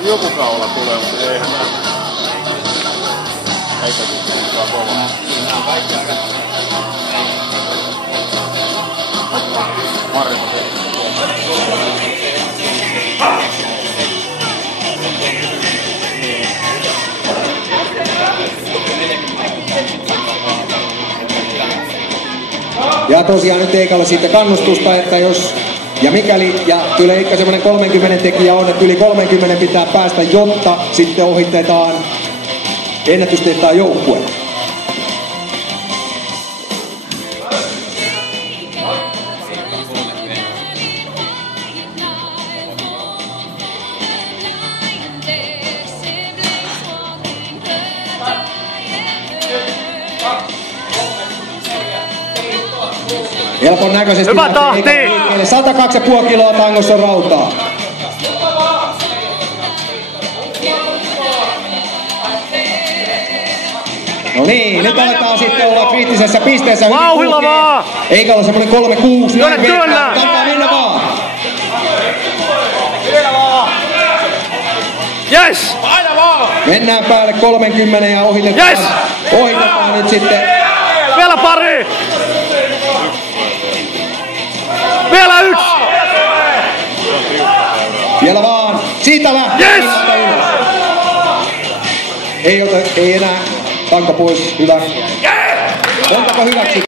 Joku kaula tulee, mutta eihän nää. Eikä kukaan kovaa. Siinä on kaikki aika. Marino. Ja tosiaan nyt Eikalla siitä kannustusta, että jos ja mikäli, ja kyllä ehkä semmoinen 30 tekijä on, että yli 30 pitää päästä, jotta sitten ohitetaan ennätystehtaan joukkue. Helpon näköisesti. Hyvä tahti! 102,5 kiloa tangossa on rautaa. No niin, nyt aletaan sitten olla kriittisessä pisteessä. Vauhilla vaan! Eikä ole semmonen 3-6. Tuonne työnnä! Antaa mennä vaan! Yes! Aina vaan! Mennään päälle 30 ja ohitetaan. Yes! Ohitetaan nyt sitten. Vielä pari! Vielä yksi! Vielä vaan. Siitä lähtee. Yes! Ei enää. Tanko pois. Hyvä. Montako hyväksi?